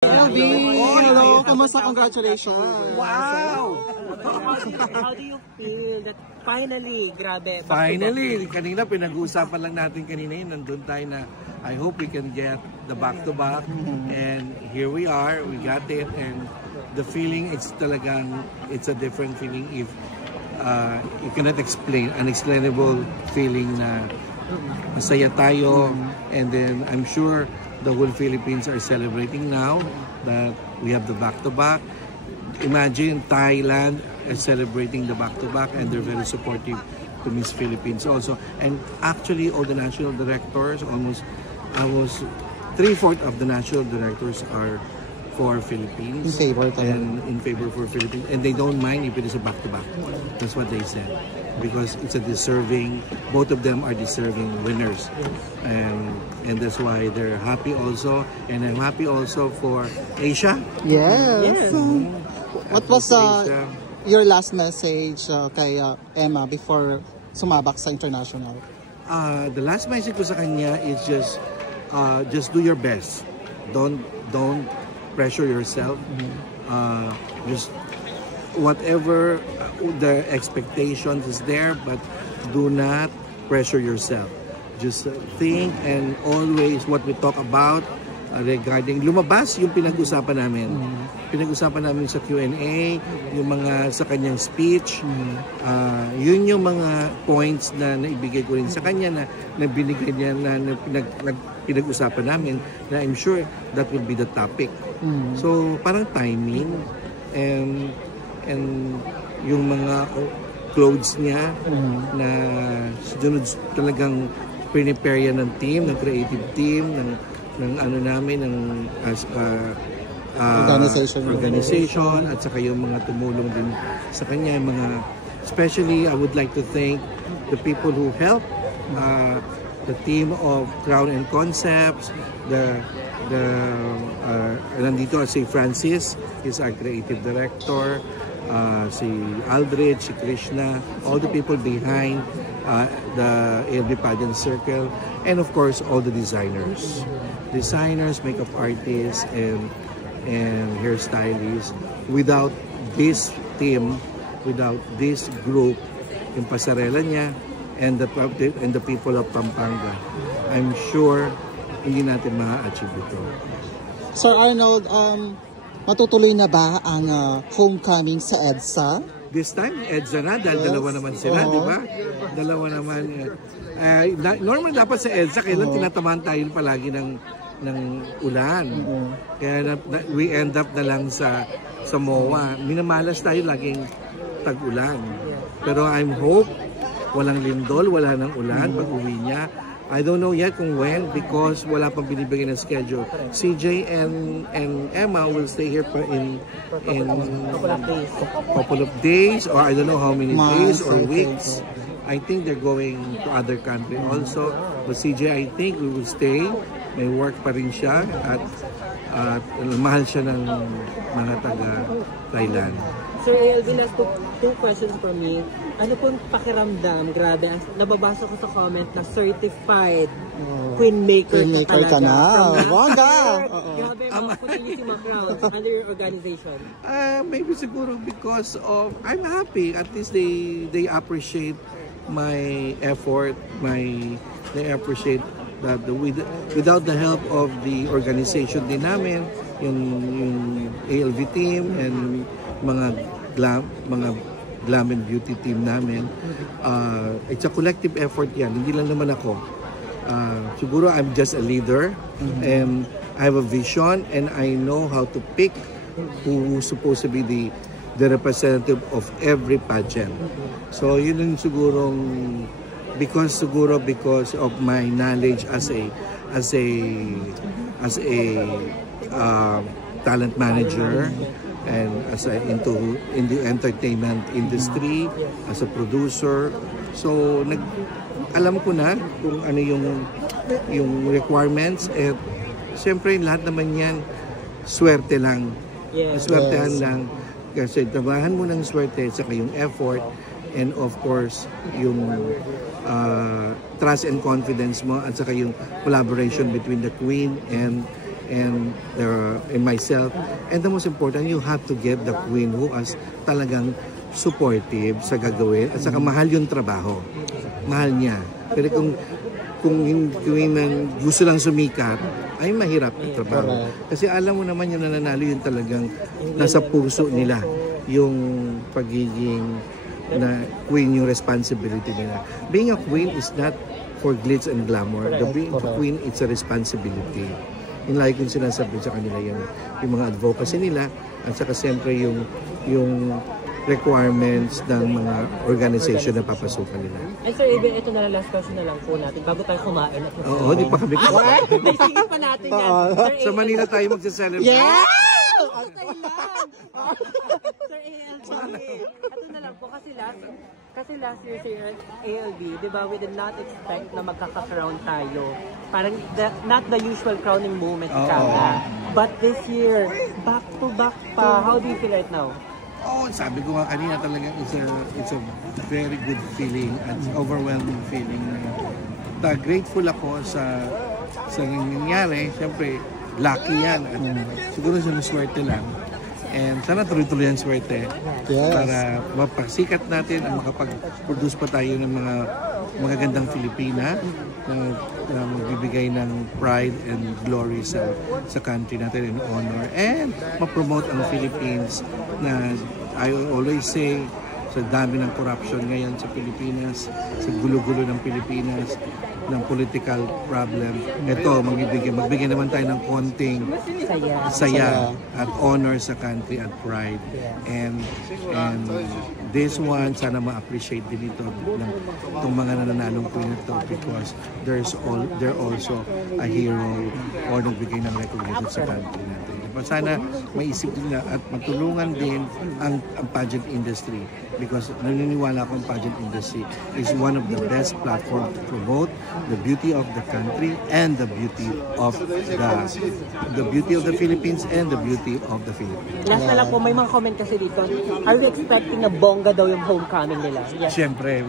LV, hello, kumusta? Congratulations. Wow! How do you feel that finally, grabe? Finally, kanina pinag-uusapan lang natin kanina yun, nandun tayo na I hope we can get the back-to-back and here we are, we got it and the feeling, it's a different feeling if you cannot explain, unexplainable feeling na masaya tayo and then I'm sure the whole Philippines are celebrating now that we have the back-to-back. Imagine Thailand is celebrating the back-to-back and they're very supportive to Miss Philippines also. And actually all the national directors, almost 3/4 of the national directors are for Philippines. In favor for Philippines. And they don't mind if it is a back-to-back. That's what they said. Because it's a deserving, both of them are deserving winners. And that's why they're happy also. And I'm happy also for Asia. Yes. What was your last message kay Emma before sumabak sa international? The last message ko sa kanya is just do your best. Don't pressure yourself. Just whatever the expectations is there, but do not pressure yourself. Just think and always what we talk about regarding lumabas yung pinag-usapan namin. Pinag-usapan namin sa Q&A, yung mga sa kanyang speech. Yun yung mga points na naibigay ko rin sa kanya na binigay niya na pinag-usapan namin na I'm sure that will be the topic. So parang timing and yung mga clothes niya na talagang prepare yan ng team, ng creative team, ng ano namin, ng organization at saka yung mga tumulong din sa kanya, mga especially I would like to thank the people who helped the team of Crown and Concepts, nandito si Francis, is our creative director, si Aldrich, si Krishna, all the people behind the ALB Pageant Circle, and of course all the designers, makeup artists, and hairstylists. Without this team, without this group, yung pasarela niya, and the people of Pampanga, I'm sure hindi natin ma-achieve ito. Sir Arnold, matutuloy na ba ang homecoming sa EDSA? This time, EDSA na, dahil dalawa naman sila, di ba? Dalawa naman. Normal dapat sa EDSA, kailan tinatamaan tayo palagi ng ulan. Kaya we end up na lang sa MOA. Minamalas tayo laging tag-ulan. Pero I'm hope, walang lindol, wala nang ulan pag-uwi niya. I don't know yet kung when because wala pang binibigay na schedule. CJ and Emma will stay here in couple of days or I don't know how many days or weeks. I think they're going to other country also. But CJ, I think we will stay. May work pa rin siya at mahal siya ng mga taga Thailand. Sir ALB, last two questions from me. Ano pong pakiramdam? Grabe, nababasa ko sa comment na certified queen maker ka na. Bongga! Grabe, makapunin si Macron under your organization. Maybe siguro because of, I'm happy. At least they appreciate my effort. They appreciate that without the help of the organization din namin, yung ALV team and mga glam and beauty team namin, it's a collective effort yan, hindi lang naman ako. Siguro I'm just a leader and I have a vision and I know how to pick who's supposed to be the representative of every pageant. So yun yung sigurong because of my knowledge as a talent manager and as in the entertainment industry, as a producer. So alam ko na kung ano yung requirements at siyempre lahat naman yan swerte lang. Swertehan lang kasi trabahan mo ng swerte at saka yung effort and of course yung trust and confidence mo at saka yung collaboration between the Queen and and myself. And the most important, you have to get the queen who is talagang supportive sa gagawin at saka mahal yung trabaho. Mahal niya. Pero kung gusto lang sumikat, ay mahirap ang trabaho. Kasi alam mo naman yung nananalo yung talagang nasa puso nila yung pagiging na queen, yung responsibility nila. Being a queen is not for glitz and glamour. Being a queen, it's a responsibility. Yung like yung sinasabi sa kanila yung mga advocacy nila at saka siyempre yung requirements ng mga organization na papasukan nila. Ay sir, even ito na lang, last question na lang po natin bago tayo kumain. Oo, di pa kami kumain. Sige pa natin yan. Sa Manila tayo magsa-celebrate. Yeah! Sir ALB, ito na lang po kasi last year Sir ALB, di ba, we did not expect na magkaka-crown tayo. Parang not the usual crowning moment kaya. But this year, back to back pa. How do you feel right now? Oh, sabi ko nga kanina talaga it's a very good feeling at overwhelming feeling. Grateful ako sa nangyayari. Siyempre, lucky yan. At siguro sinuswerte lang. And sana tuloy-tuloy ang swerte para mapasikat natin at makapag-produce pa tayo ng mga magagandang Filipina na magbibigay ng pride and glory sa country natin and honor and ma-promote ang Philippines na I always say sa dami ng corruption ngayon sa Pilipinas, sa gulo-gulo ng Pilipinas, ng political problem. Ito, magbigay naman tayo ng konting saya at honor sa country at pride. And this one, sana ma-appreciate din ito ng itong mga nananalong queen ito because they're also a hero or nagbigay ng recognition sa country natin. Sana maisip nila at matulungan din ang pageant industry because naniniwala akong pageant industry is one of the best platform to promote the beauty of the country and the beauty of the Philippines and the beauty of the Philippines. Last na lang po, may mga comment kasi dito. Are we expecting na bongga daw yung homecoming nila? Yes. Siyempre.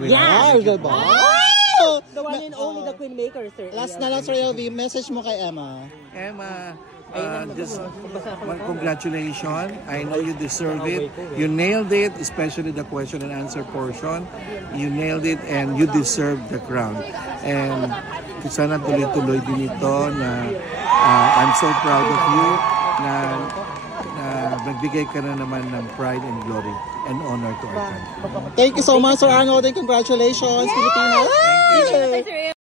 The one and only the Queen Maker, sir. Last na lang, Sir LV, message mo kay Emma. Emma, just congratulations. I know you deserve it. You nailed it, especially the question and answer portion. You nailed it and you deserve the crown. And sana tuloy-tuloy din ito na I'm so proud of you na nagbigay ka na naman ng pride and glory and honor to our country. Thank you so much, Sir Arnold, and congratulations, Filipinas! Thank you.